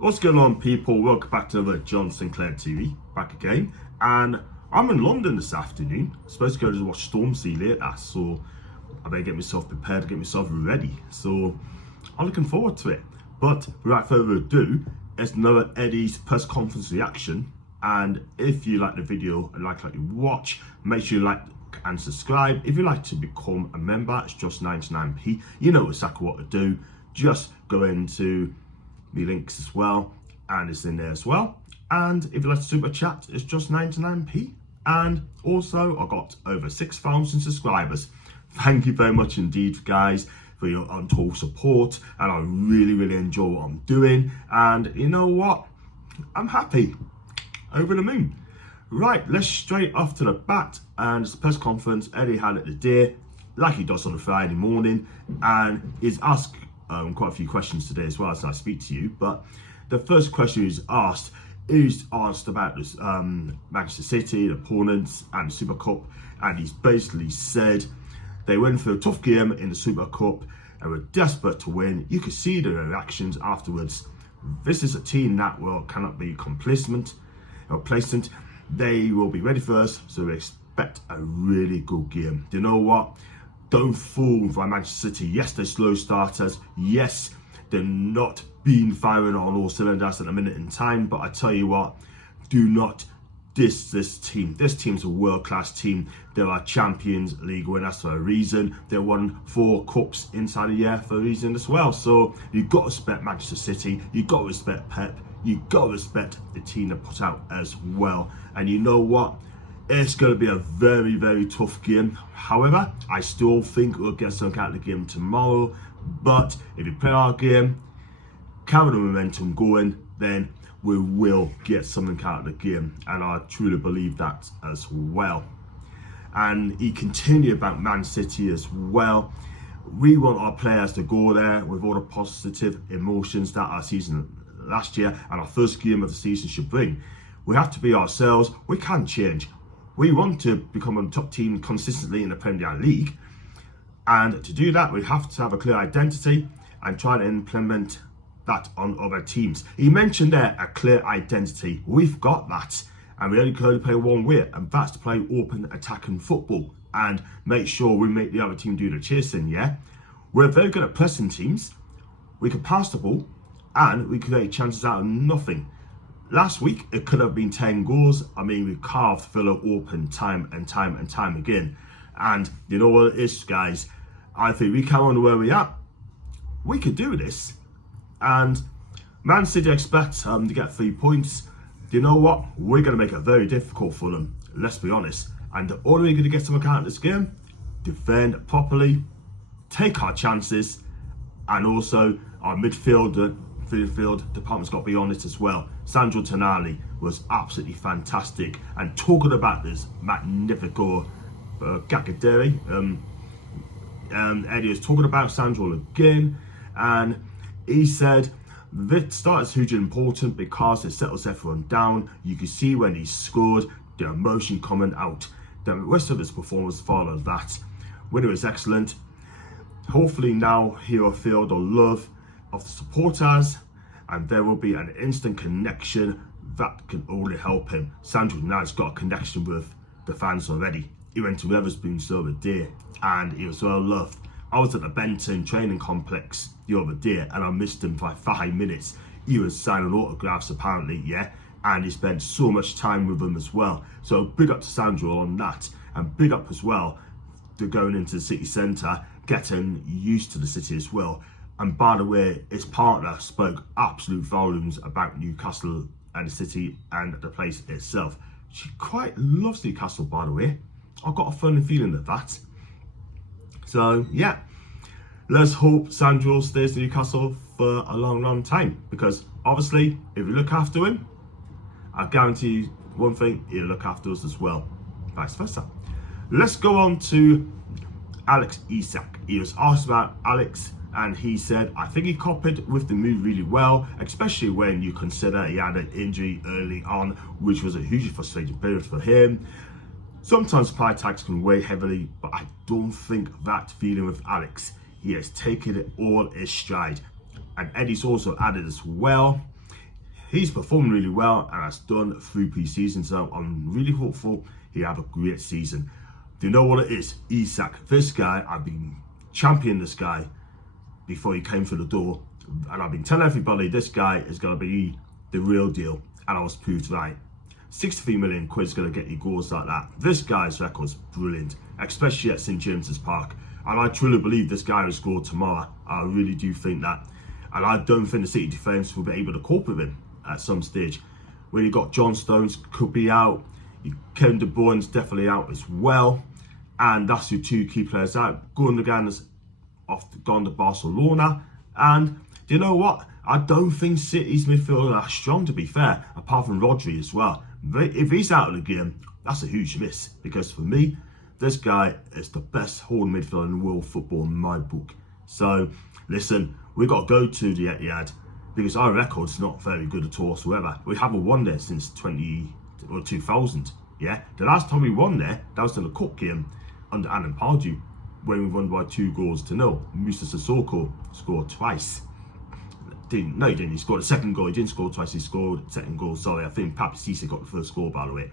What's going on, people? Welcome back to another John Sinclair TV, back again. And I'm in London this afternoon. I'm supposed to go to watch Stormzy later, so I better get myself prepared, get myself ready. So I'm looking forward to it. But without further ado, it's another Eddie's press conference reaction. And if you like the video and like you watch, make sure you like and subscribe. If you'd like to become a member, it's just 99p. You know exactly what to do. Just go into the links as well, and it's in there as well. And if you like to super chat, it's just 99p. And also I got over 6,000 subscribers. Thank you very much indeed, guys, for your untold support, and I really enjoy what I'm doing. And you know what, I'm happy, over the moon. Right, let's straight off to the bat. And it's a press conference Eddie had at the day, like he does on a Friday morning, and he's asked quite a few questions today as well as I speak to you. But the first question is asked about this Manchester City, the opponents, and the Super Cup, and he's basically said they went for a tough game in the Super Cup and were desperate to win. You could see their reactions afterwards. This is a team that cannot be complacent. They will be ready for us, so we expect a really good game. You know what? Don't fool by Manchester City. Yes, they're slow starters. Yes, they're not being firing on all cylinders at a minute in time. But I tell you what, do not diss this team. This team's a world-class team. They are Champions League winners for a reason. They won 4 cups inside a year for a reason as well. So you've got to respect Manchester City. You've got to respect Pep. You've got to respect the team they put out as well. And you know what? It's going to be a very tough game. However, I still think we'll get something out of the game tomorrow. But if we play our game, carry the momentum going, then we will get something out of the game. And I truly believe that as well. And he continued about Man City as well. We want our players to go there with all the positive emotions that our season last year and our first game of the season should bring. We have to be ourselves. We can change. We want to become a top team consistently in the Premier League, and to do that we have to have a clear identity and try to implement that on other teams. He mentioned there a clear identity. We've got that, and we only can only play one way, and that's to play open attacking football and make sure we make the other team do the chasing. Yeah, we're very good at pressing teams. We can pass the ball and we create chances out of nothing. Last week, it could have been 10 goals. I mean, we carved Villa open time and time again. And you know what it is, guys? I think we come on where we are. We could do this. And Man City expect to get 3 points. You know what? We're going to make it very difficult for them. Let's be honest. And the only way we're going to get something out of this game, defend properly, take our chances, and also our midfield department's got to be on it as well. Sandro Tonali was absolutely fantastic. And talking about this magnifico Gacaderi, Eddie was talking about Sandro again, and he said the start is hugely important because it settles everyone down. You can see when he scored, the emotion coming out. The rest of his performance followed that. When it was excellent. Hopefully now he will feel the love of the supporters, and there will be an instant connection that can only help him. Sandro Tonali's got a connection with the fans already. He went to Weatherspoons the other day and he was well loved. I was at the Benton training complex the other day and I missed him for 5 minutes. He was signing autographs apparently, yeah, and he spent so much time with them as well. So big up to Sandro on that, and big up as well to going into the city centre, getting used to the city as well. And by the way, his partner spoke absolute volumes about Newcastle and the city and the place itself. She quite loves Newcastle, by the way. I've got a funny feeling of that. So yeah, let's hope Sandro stays in Newcastle for a long time, because obviously if we look after him, I guarantee you one thing, he'll look after us as well, vice versa. Let's go on to Alex Isak. He was asked about Alex, and he said, I think he copied with the move really well, especially when you consider he had an injury early on, which was a hugely frustrating period for him. Sometimes supply tags can weigh heavily, but I don't think that feeling with Alex. He has taken it all in stride. And Eddie's also added as well, he's performed really well and has done through pre-season, so I'm really hopeful he have a great season. Do you know what it is? Isak, this guy, I've been championing this guy before he came through the door, and I've been telling everybody this guy is going to be the real deal, and I was proved right. 63 million quid is going to get you goals like that. This guy's record's brilliant, especially at St James's Park, and I truly believe this guy will score tomorrow. I really do think that, and I don't think the City defence will be able to cope with him at some stage. When you got John Stones could be out, Kevin De Bruyne's definitely out as well, and that's your two key players out. Gundogan's gone to Barcelona, and do you know what? I don't think City's midfield are strong, to be fair, apart from Rodri as well. If he's out of the game, that's a huge miss, because for me, this guy is the best holding midfielder in world football in my book. So, listen, we've got to go to the Etihad, because our record's not very good at all whatsoever. We haven't won there since 2000, yeah? The last time we won there, that was in the cup game under Alan Pardew, when we won by 2-0. Musa Sissoko scored twice. No, he didn't. He scored a second goal. He didn't score twice. He scored a second goal. Sorry, I think Pape Cisse got the first score, by the way.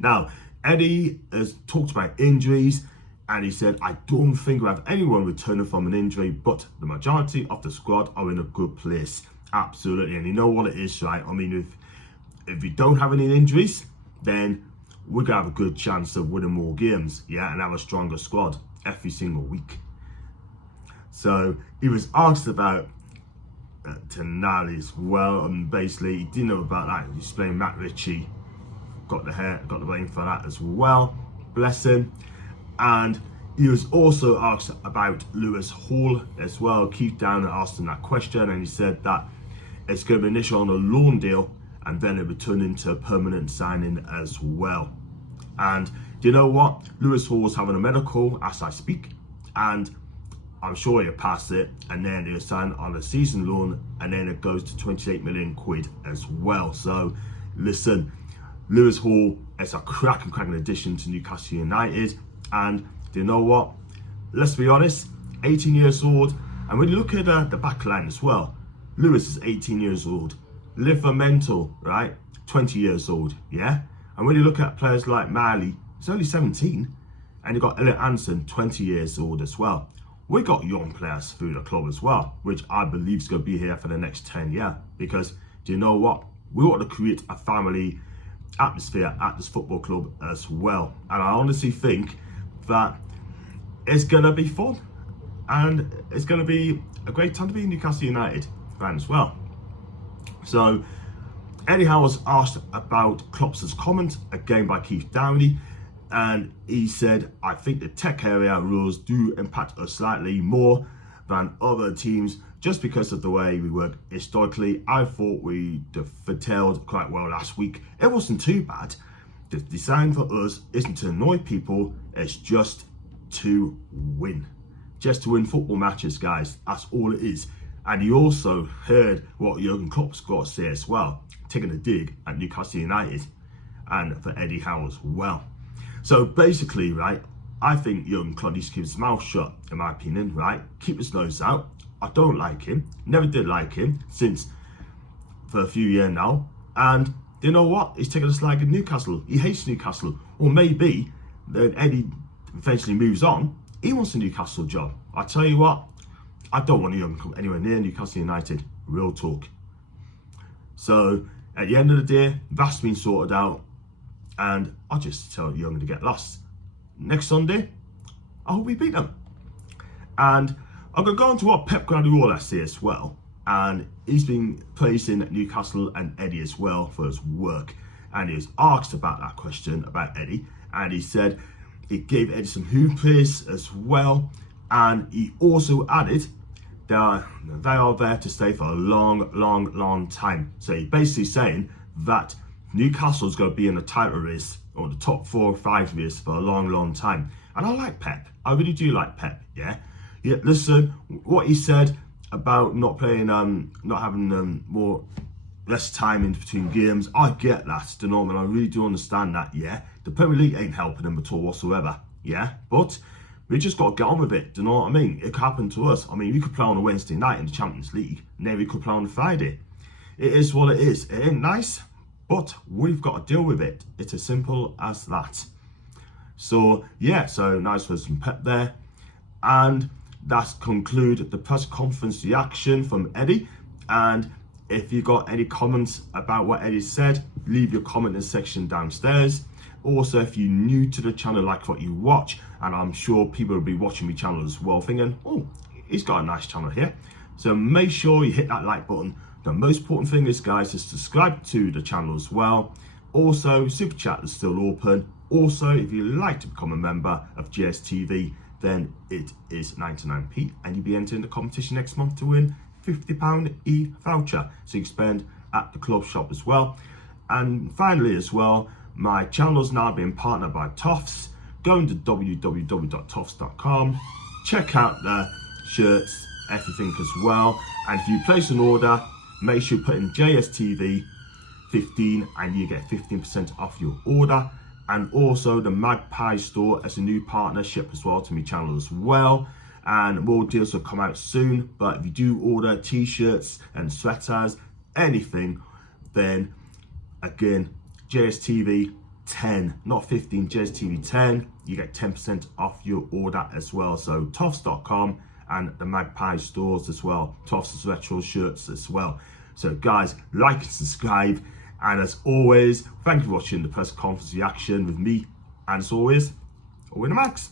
Now, Eddie has talked about injuries, and he said, I don't think we have anyone returning from an injury, but the majority of the squad are in a good place. Absolutely. And you know what it is, right? I mean, if we don't have any injuries, then we're going to have a good chance of winning more games, yeah, and have a stronger squad every single week. So he was asked about Tonali as well, and basically he didn't know about that. He explained Matt Ritchie got the blame for that as well, bless him. And he was also asked about Lewis Hall as well. Keith Downer asked him that question, and he said that it's going to be initial on a loan deal, and then it would turn into a permanent signing as well. And do you know what? Lewis Hall's having a medical as I speak, and I'm sure he'll pass it, and then he'll sign on a season loan, and then it goes to 28 million quid as well. So listen, Lewis Hall is a cracking addition to Newcastle United, and do you know what? Let's be honest, 18 years old, and when you look at the back line as well, Lewis is 18 years old. Livramento, right? 20 years old, yeah? And when you look at players like Marley, he's only 17, and you've got Elliot Anderson, 20 years old as well. We got young players through the club as well, which I believe is going to be here for the next 10 years. Because do you know what? We want to create a family atmosphere at this football club as well. And I honestly think that it's going to be fun. And it's going to be a great time to be a Newcastle United fan as well. So, anyhow, I was asked about Klopp's comment, again by Keith Downey. And he said, I think the tech area rules do impact us slightly more than other teams just because of the way we work historically. I thought we detailed quite well last week. It wasn't too bad. The design for us isn't to annoy people, it's just to win. Just to win football matches, guys. That's all it is. And he also heard what Jurgen Klopp's got to say as well, taking a dig at Newcastle United and for Eddie Howe as well. So basically, right, I think Jurgen Klopp needs to keep his mouth shut, in my opinion, right? Keep his nose out. I don't like him. Never did like him since for a few years now. And you know what? He's taking a slag at Newcastle. He hates Newcastle. Or maybe then Eddie eventually moves on. He wants a Newcastle job. I tell you what, I don't want Jurgen Klopp anywhere near Newcastle United. Real talk. So at the end of the day, that's been sorted out. And I'll just tell Jurgen to get lost. Next Sunday, I hope we beat them. And I'm going to go on to what Pep Guardiola says as well. And he's been praising Newcastle and Eddie as well for his work. And he was asked about that question about Eddie. And he said he gave Eddie some praise as well. And he also added they are there to stay for a long time. So he's basically saying that Newcastle's going to be in the title race or the top 4 or 5 race for a long time. And I like Pep. I really do like Pep, yeah? Yeah, listen, what he said about not playing, not having less time in between games, I get that, the norm, and I really do understand that, yeah? The Premier League ain't helping him at all whatsoever, yeah? But we just got to get on with it, do you know what I mean? It could happen to us. I mean, we could play on a Wednesday night in the Champions League, and then we could play on a Friday. it is what it is. It ain't nice, but we've got to deal with it. It's as simple as that. So yeah, so nice with some pep there. And that's conclude the press conference reaction from Eddie. And if you got any comments about what Eddie said, leave your comment in the section downstairs. Also, if you're new to the channel, like what you watch, and I'm sure people will be watching my channel as well, thinking, oh, he's got a nice channel here. So make sure you hit that like button. The most important thing is, guys, is subscribe to the channel as well. Also, Super Chat is still open. Also, if you'd like to become a member of JSTV, then it is 99p, and you'll be entering the competition next month to win £50 e-voucher, so you can spend at the club shop as well. And finally as well, my channel's now being partnered by Toffs. Go into www.toffs.com, check out the shirts, everything as well. And if you place an order, make sure you put in JSTV 15 and you get 15% off your order. And also the Magpie store as a new partnership as well to my channel as well. And more deals will come out soon. But if you do order t-shirts and sweaters, anything, then again, JSTV 10, not 15, JSTV 10, you get 10% off your order as well. So Toffs.com and the Magpie stores as well. Toffs retro shirts as well. So guys, like and subscribe. And as always, thank you for watching the press conference reaction with me. And as always, Owen Max.